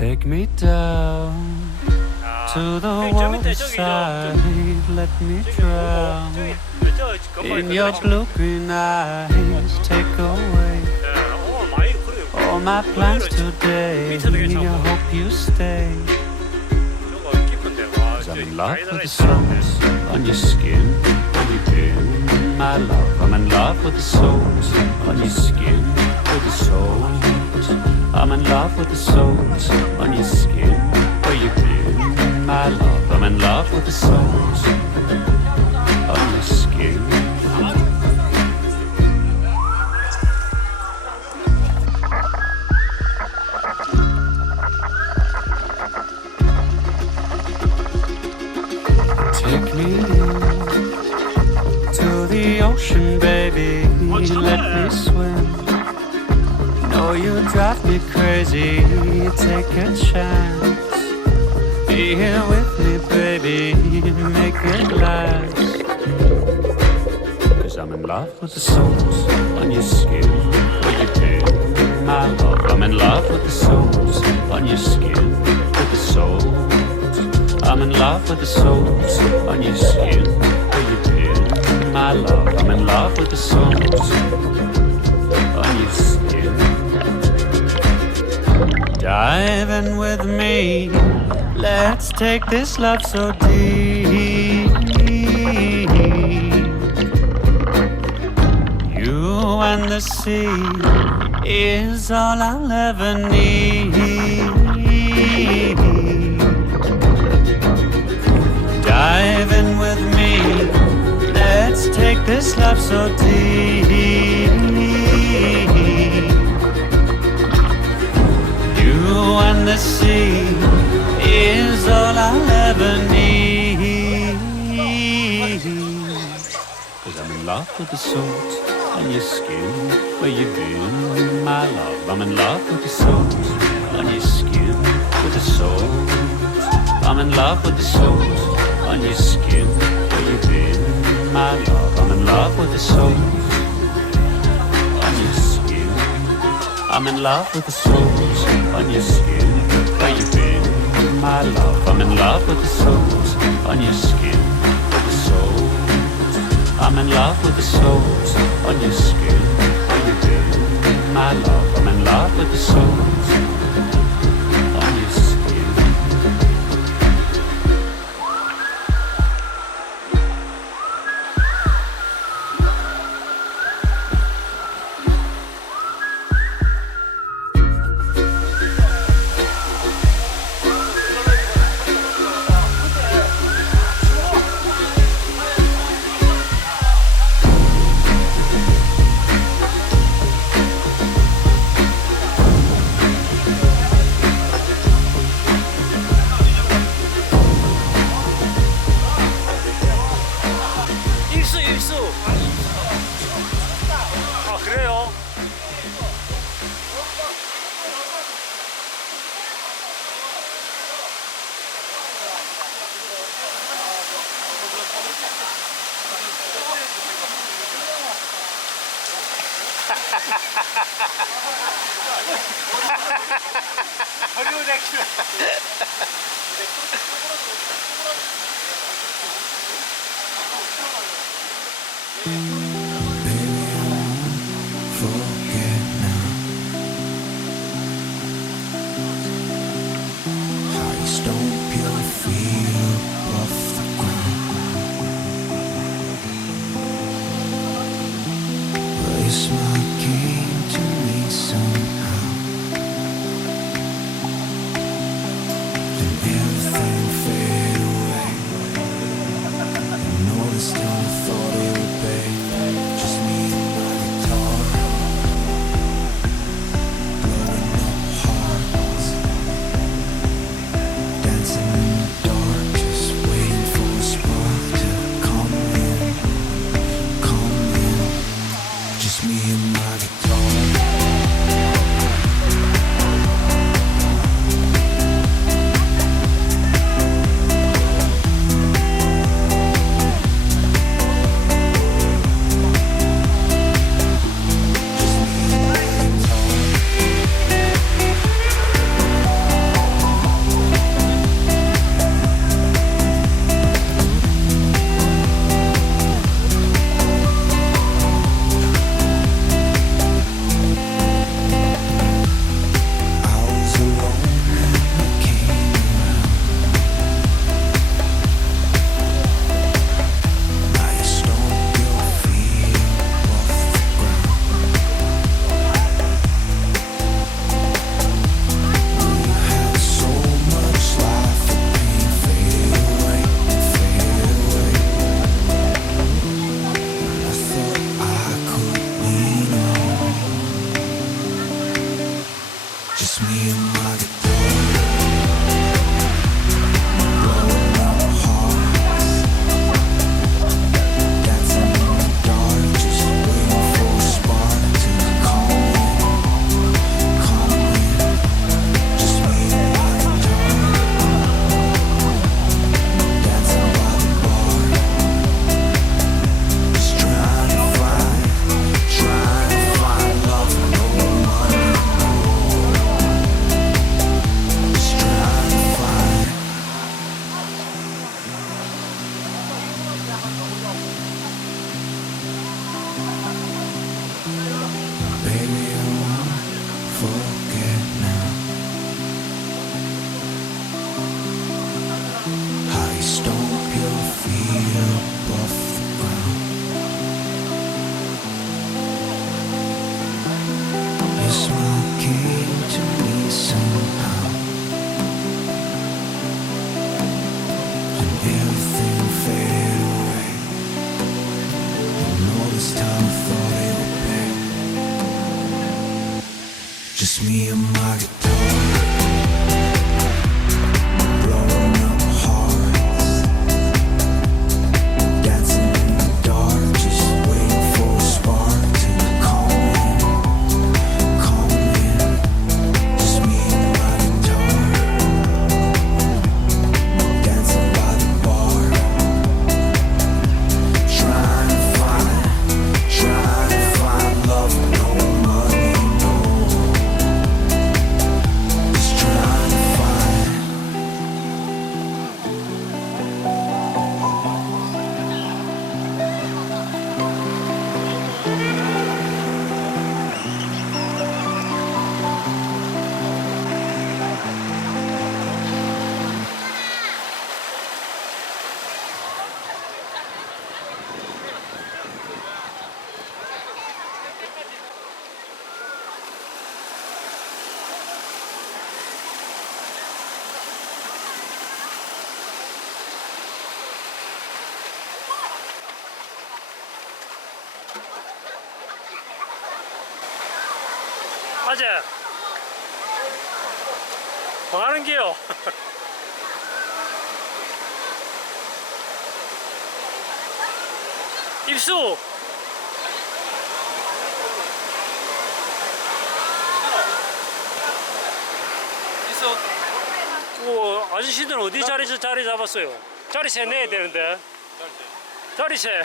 Take me down to the waterside. Let me drown in your blue green eyes. Take away all my plans today. I hope you stay. 'Cause I'm in love with the soles on your skin. Where you been, my love? I'm in love with the soles on your skin. With the soles, I'm in love with the soles on your skin. Where you been, my love? I'm in love with the soles on your skin. Take me to the ocean, baby. Let me swim. No, you drive me crazy. Take a chance. Be here with me, baby. Make it last. 'Cause I'm in love with the soles on your skin. Where you been, my love? I'm in love with the soles on your skin. With the soles. I'm in love with the soles on your skin. Where you been, my love? I'm in love with the soles on your skin. Dive in with me. Let's take this love so deep. You and the sea is all I'll ever need. Dive in with me. Let's take this love so deep. You and the sea is all I'll ever need. 'Cause I'm in love with the salt on your skin. Where you been, my love? I'm in love with the salt on your skin. With the salt, I'm in love with the salt on your skin. Where you been, my love? I'm in love with the salt on your skin. I'm in love with the salt on your skin. Where you been, my love? I'm in love with the salt on your skin. With the salt, I'm in love with the salt on your skin. Where you been, my love? I'm in love with the salt on your skin. Just me and my guitar, blowing up hearts, dancing in the dark, just waiting for a spark to come in. Just me and my guitar, dancing by the bar, trying to find love, no money, no. 아재 뭐 하는 게요? 입수 있어. 아저씨들은 어디 자리 잡았어요? 자리 세 내야 되는데 자리 세